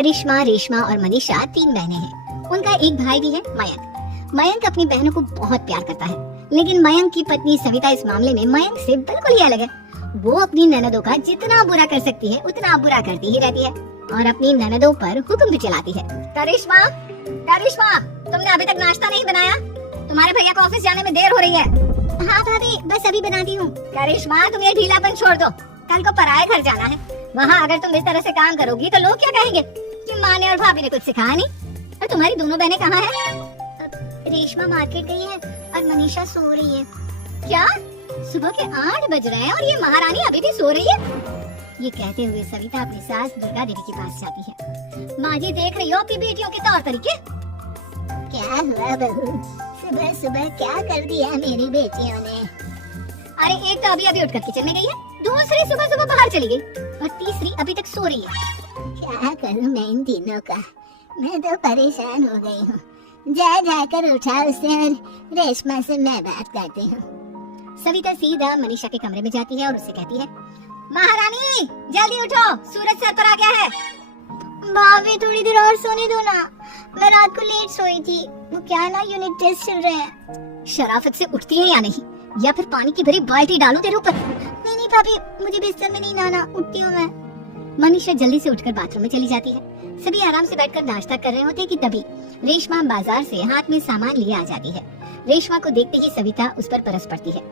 करिश्मा, रेशमा और मनीषा 3 बहनें हैं। उनका एक भाई भी है, मयंक। मयंक अपनी बहनों को बहुत प्यार करता है, लेकिन मयंक की पत्नी सविता इस मामले में मयंक से बिल्कुल ही अलग है। वो अपनी ननदों का जितना बुरा कर सकती है उतना बुरा करती ही रहती है और अपनी ननदों पर हुक्म भी चलाती है। करिश्मा, करिश्मा, तुमने अभी तक नाश्ता नहीं बनाया? तुम्हारे भैया को ऑफिस जाने में देर हो रही है। हाँ भाभी, बस अभी बनाती हूँ। करिश्मा, तुम ये ढीलापन छोड़ दो, कल को पराये घर जाना है। वहाँ अगर तुम इस तरह से काम करोगी तो लोग क्या कहेंगे कि माँ ने और भाभी ने कुछ सिखाया नहीं। और तुम्हारी दोनों बहनें कहाँ हैं? रेशमा मार्केट गई है और मनीषा सो रही है। क्या? सुबह के 8 बज रहे हैं और ये महारानी अभी भी सो रही है? ये कहते हुए सविता अपनी सास दुर्गा देवी के पास जाती है। माँ जी, देख रही हो अपनी बेटियों के तौर तरीके? क्या हुआ बहू, सुबह सुबह क्या कर दिया मेरी बेटियों ने? अरे एक तो अभी अभी उठकर किचन में गई है, दूसरी सुबह सुबह बाहर चली गई और तीसरी अभी तक सो रही है। क्या करूं मैं इन तीनों का, मैं तो परेशान हो गई हूँ। जाकर उठा उसे और रेशमा से मैं बात करती हूँ। सविता सीधा मनीषा के कमरे में जाती है और उससे कहती है, महारानी जल्दी उठो, सूरज सर पर आ गया है। भाभी थोड़ी देर और सोने दो ना, मैं रात को लेट सोई थी, वो क्या ना यूनिट टेस्ट चल रहे हैं। शराफत से उठती है या नहीं, या फिर पानी की भरी बाल्टी डालूं तेरे ऊपर? नहीं भाभी, मुझे बिस्तर में नहीं नहाना, उठती हूँ मैं। मनीषा जल्दी से उठकर बाथरूम में चली जाती है। सभी आराम से बैठकर नाश्ता कर रहे होते कि तभी रेशमा बाजार से हाथ में सामान लिए आ जाती है। रेशमा को देखते ही सविता उस पर परस पड़ती है।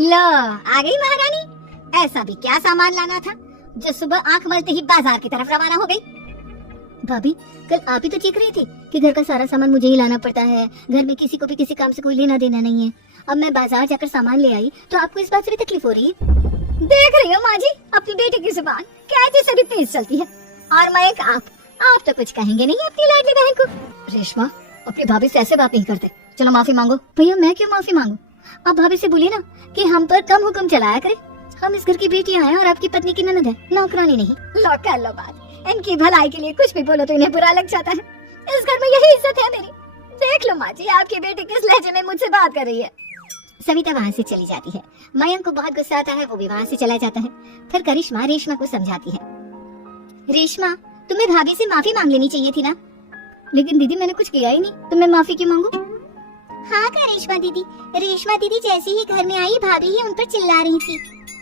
लो, आ गई महारानी। ऐसा भी क्या सामान लाना था जो सुबह आंख मलते ही बाजार की तरफ रवाना हो गई? भाभी, कल आप ही तो चीख रही थी कि घर का सारा सामान मुझे ही लाना पड़ता है, घर में किसी को भी किसी काम से कोई लेना देना नहीं है। अब मैं बाजार जाकर सामान ले आई तो आपको इस बात से भी तकलीफ हो रही है? देख रही हो माँ जी, अपनी बेटी की जुबान कैसे से भी तेज चलती है। और मैं आप तो कुछ कहेंगे नहीं अपनी लाडली बहन को? रेशमा, अपनी भाभी से ऐसे बात नहीं करते, चलो माफी मांगो। भैया, मैं क्यों माफी मांगू? आप भाभी से बोलिए ना कि हम पर कम हुक्म चलाया करे। हम इस घर की बेटियां हैं और आपकी पत्नी की ननद है, नौकरानी नहीं। लो कर लो बात, इनकी भलाई के लिए कुछ भी बोलो तो इन्हें बुरा लग जाता है। इस घर में यही इज्जत है मेरी। देख लो माँ जी, आपकी बेटी किस लहजे में मुझसे बात कर रही है। सविता वहाँ से चली जाती है। मयंक को बहुत गुस्सा आता है, वो भी वहाँ से चला जाता है। फिर करिश्मा रेशमा को समझाती है, रेशमा तुम्हें भाभी से माफी मांग लेनी चाहिए थी ना। लेकिन दीदी, मैंने कुछ किया ही नहीं, तो मैं माफी क्यों मांगू? हाँ करिश्मा दीदी, रेशमा दीदी जैसे ही घर में आई भाभी ही उन पर चिल्ला रही थी।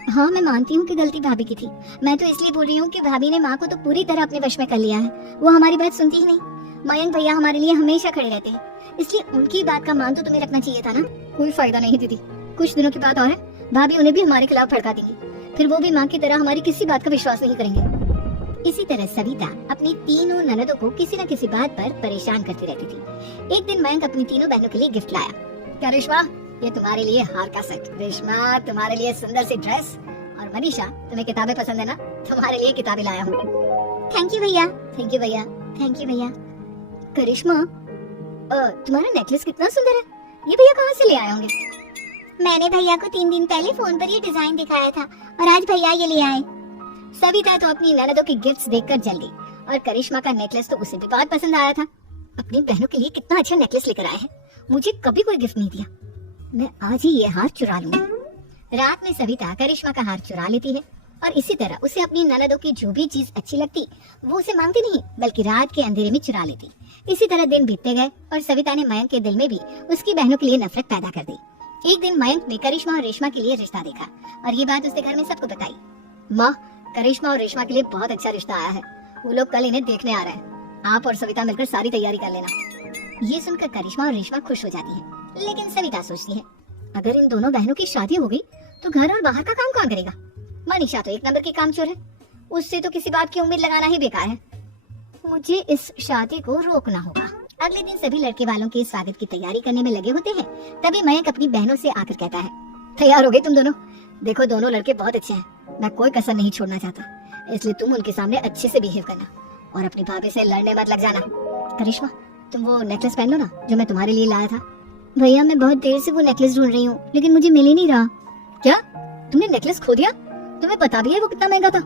हाँ, मैं मानती हूँ कि गलती भाभी की थी। मैं तो इसलिए बोल रही हूँ कि भाभी ने माँ को तो पूरी तरह अपने वश में कर लिया है। वो हमारी बात सुनती ही नहीं। मयंक भैया हमारे लिए हमेशा खड़े रहते हैं, इसलिए उनकी बात का मान तो तुम्हें रखना चाहिए था ना। कोई फायदा नहीं दीदी, कुछ दिनों की बात और है, भाभी उन्हें भी हमारे खिलाफ भड़का देंगी। फिर वो भी माँ की तरह हमारी किसी बात का विश्वास नहीं करेंगे। इसी तरह सविता अपनी तीनों ननदों को किसी न किसी बात पर परेशान करती रहती थी। एक दिन मयंक अपनी तीनों बहनों के लिए गिफ्ट लाया। क्या रेशमा, ये तुम्हारे लिए हार का सेट। रेशमा, तुम्हारे लिए सुंदर सी ड्रेस। और मनीषा, तुम्हें किताबें पसंद है ना, तुम्हारे लिए किताबें लाया हूँ। थैंक यू भैया, थैंक यू भैया, थैंक यू भैया। करिश्मा, तुम्हारा नेकलेस कितना सुंदर है, ये भैया कहाँ से ले आए होंगे? मैंने भैया को 3 दिन पहले फोन पर ये डिजाइन दिखाया था और आज भैया ये ले आए। सविता तो अपनी ननदों के गिफ्ट्स देखकर जल गई और करिश्मा का नेकलेस तो उसे भी बहुत पसंद आया था। अपनी बहनों के लिए कितना अच्छा नेकलेस लेकर आया है, मुझे कभी कोई गिफ्ट नहीं दिया। मैं आज ही ये हार चुरा लूंगी। रात में सविता करिश्मा का हार चुरा लेती है और इसी तरह उसे अपनी ननदों की जो भी चीज अच्छी लगती वो उसे मांगती नहीं, बल्कि रात के अंधेरे में चुरा लेती। इसी तरह दिन बीतते गए और सविता ने मयंक के दिल में भी उसकी बहनों के लिए नफरत पैदा कर दी। एक दिन मयंक ने करिश्मा और रेशमा के लिए रिश्ता देखा और ये बात उसने घर में सबको बताई। माँ, करिश्मा और रेशमा के लिए बहुत अच्छा रिश्ता आया है, वो लोग कल इन्हें देखने आ रहे हैं, आप और सविता मिलकर सारी तैयारी कर लेना। ये सुनकर करिश्मा और रेशमा खुश हो जाती है, लेकिन सविता सोचती है, अगर इन दोनों बहनों की शादी हो गई तो घर और बाहर का काम कौन करेगा? मनीषा तो 1 नंबर की कामचोर है, उससे तो किसी बात की उम्मीद लगाना ही बेकार है। मुझे इस शादी को रोकना होगा। अगले दिन सभी लड़के वालों के स्वागत की तैयारी करने में लगे होते हैं। तभी मयंक अपनी बहनों से आकर कहता है, तैयार हो गए तुम दोनों? देखो, दोनों लड़के बहुत अच्छे हैं, मैं कोई कसर नहीं छोड़ना चाहता, इसलिए तुम उनके सामने अच्छे से बिहेव करना और अपनी भाभी से लड़ने मत लग जाना। करिश्मा, तुम वो नेकलेस पहन लो ना जो मैं तुम्हारे लिए लाया था। भैया, मैं बहुत देर से वो नेकलेस ढूंढ रही हूँ, लेकिन मुझे मिल ही नहीं रहा। क्या, तुमने नेकलेस खो दिया? तुम्हें पता भी है वो कितना महंगा था,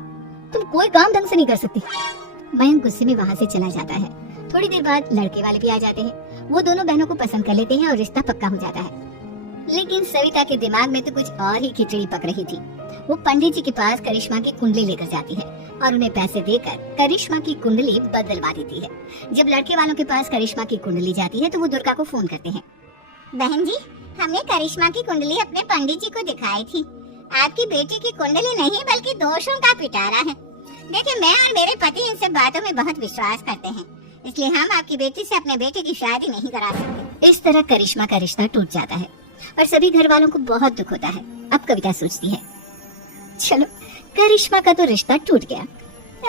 तुम कोई काम ढंग से नहीं कर सकती। मयंक गुस्से में वहाँ से चला जाता है। थोड़ी देर बाद लड़के वाले भी आ जाते हैं। वो दोनों बहनों को पसंद कर लेते हैं और रिश्ता पक्का हो जाता है। लेकिन सविता के दिमाग में तो कुछ और ही खिचड़ी पक रही थी। वो पंडित जी के पास करिश्मा की कुंडली लेकर जाती है और उन्हें पैसे देकर करिश्मा की कुंडली बदलवा देती है। जब लड़के वालों के पास करिश्मा की कुंडली जाती है तो वो दुर्गा को फोन करते हैं। बहन जी, हमने करिश्मा की कुंडली अपने पंडित जी को दिखाई थी। आपकी बेटी की कुंडली नहीं बल्कि दोषों का पिटारा है। देखिए, मैं और मेरे पति इन सब बातों में बहुत विश्वास करते हैं, इसलिए हम आपकी बेटी से अपने बेटे की शादी नहीं करा सकते। इस तरह करिश्मा का रिश्ता टूट जाता है और सभी घर वालों को बहुत दुख होता है। अब कविता सोचती है, चलो करिश्मा का तो रिश्ता टूट गया,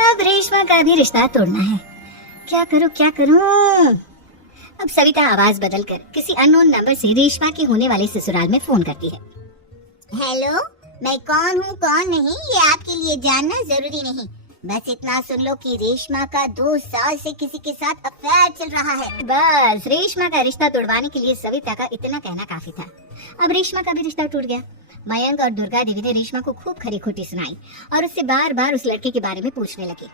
अब रेशमा का भी रिश्ता तोड़ना है। क्या करूं क्या करूं? अब सविता आवाज बदलकर किसी अननोन नंबर से रेशमा के होने वाले ससुराल में फोन करती है। हेलो, मैं कौन हूँ कौन नहीं ये आपके लिए जानना जरूरी नहीं। बस इतना सुन लो कि रेशमा का 2 साल से किसी के साथ अफेयर चल रहा है। बस रेशमा का रिश्ता तोड़वाने के लिए सविता का इतना कहना काफी था। अब रेशमा का भी रिश्ता टूट गया। मयंक और दुर्गा देवी ने रेशमा को खूब खरी खोटी सुनाई और उससे बार बार उस लड़के के बारे में पूछने लगी।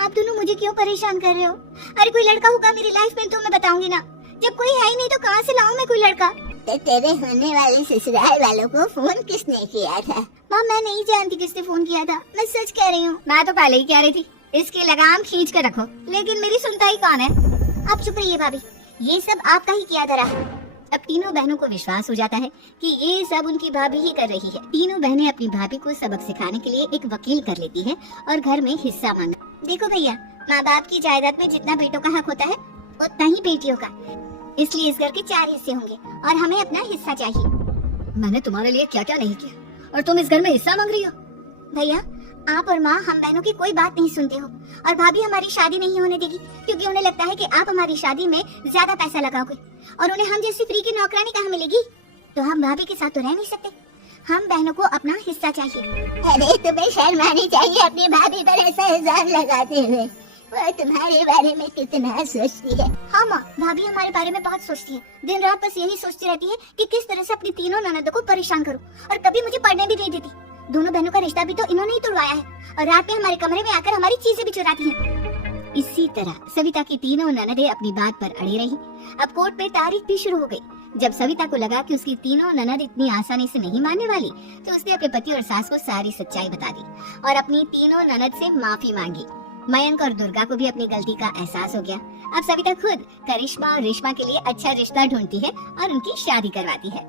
आप दोनों मुझे क्यों परेशान कर रहे हो? अरे कोई लड़का होगा मेरी लाइफ में तो मैं बताऊंगी ना। जब कोई है ही नहीं तो कहाँ से लाऊं मैं कोई लड़का? तो तेरे होने वाले ससुराल वालों को फोन किसने किया था? माँ, मैं नहीं जानती किसने फोन किया था, मैं सच कह रही हूँ। मैं तो पहले ही कह रही थी इसकी लगाम खींच कर रखो, लेकिन मेरी सुनता ही कौन है? आप चुप रहिए भाभी, ये सब आपका ही किया धरा है। अब तीनों बहनों को विश्वास हो जाता है कि ये सब उनकी भाभी ही कर रही है। तीनों बहनें अपनी भाभी को सबक सिखाने के लिए एक वकील कर लेती है और घर में हिस्सा मांगा। देखो भैया, माँ बाप की जायदाद में जितना बेटों का हक होता है उतना ही बेटियों का, इसलिए इस घर के 4 हिस्से होंगे और हमें अपना हिस्सा चाहिए। मैंने तुम्हारे लिए क्या क्या नहीं किया और तुम इस घर में हिस्सा मांग रही हो? भैया, आप और माँ हम बहनों की कोई बात नहीं सुनते हो और भाभी हमारी शादी नहीं होने देगी क्योंकि उन्हें लगता है कि आप हमारी शादी में ज्यादा पैसा लगाओगे और उन्हें हम जैसी फ्री की नौकरानी कहाँ मिलेगी। तो हम भाभी के साथ तो रह नहीं सकते, हम बहनों को अपना हिस्सा चाहिए। अरे तुम्हें शर्म आनी चाहिए अपनी भाभी पर ऐसा इल्जाम लगाते हुए। वो तुम्हारे बारे में कितना सोचती है। हाँ माँ, भाभी हमारे बारे में बहुत सोचती है। दिन रात बस यही सोचती रहती है कि किस तरह से अपनी तीनों ननदों को परेशान करूं और कभी मुझे पढ़ने भी नहीं देती। दोनों बहनों का रिश्ता भी तो इन्होंने ही तोड़वाया है और रात में हमारे कमरे में आकर हमारी चीजें भी चुराती हैं। इसी तरह सविता की तीनों ननदें अपनी बात पर अड़ी रही। अब कोर्ट में तारीख भी शुरू हो गई। जब सविता को लगा कि उसकी तीनों ननद इतनी आसानी से नहीं मानने वाली, तो उसने अपने पति और सास को सारी सच्चाई बता दी और अपनी तीनों ननद से माफी मांगी। मयंक और दुर्गा को भी अपनी गलती का एहसास हो गया। अब सविता खुद करिश्मा और रेशमा के लिए अच्छा रिश्ता ढूंढती है और उनकी शादी करवाती है।